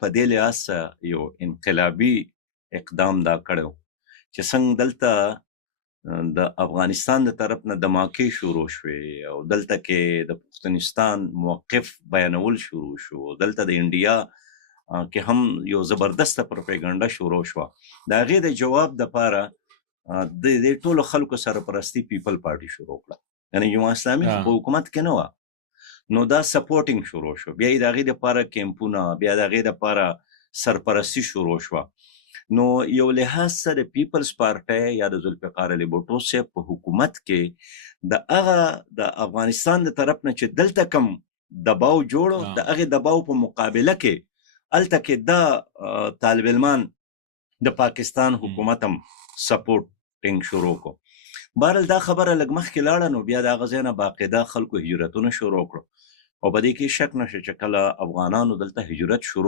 په دې لحاظ یو انقلابي اقدام دا کړی چې څنګه دلته د افغانستان د طرف نه دماکې شروع شوې او دلته کې د پښتونستان موقف بیانول شروع شو، دلته د انډیا کې هم یو زبردسته پروپاګاندا شروع شوه. د هغې د جواب دپاره د ټولو خلکو سرپرستي پیپل پارټي شروع کړه، یعنې جماعت اسلامي خو په حکومت کې نه وه، نو دا سپورټینګ شروع شو. بیا یې د هغې دپاره کیمپونه، بیا د هغې دپاره سرپرستي شروع شوه. نو یو لحاظ سره د پیپلز پارټۍ یا د ذوالفقار علي بوټو صاحب په حکومت کې د هغه د افغانستان د طرف نه چې دلته کم دباو جوړو، د هغې دباو په مقابله کې هلته کې دا طالب علمان د پاکستان حکومت هم سپورټ شروع کو. بهرحال دا خبره لږ مخکې لاړه، نو بیا د هغه ځای نه باقاعده خلکو هجرتونه شروع کړو او په دې کې شک نشته چې کله افغانانو دلته هجرت شروع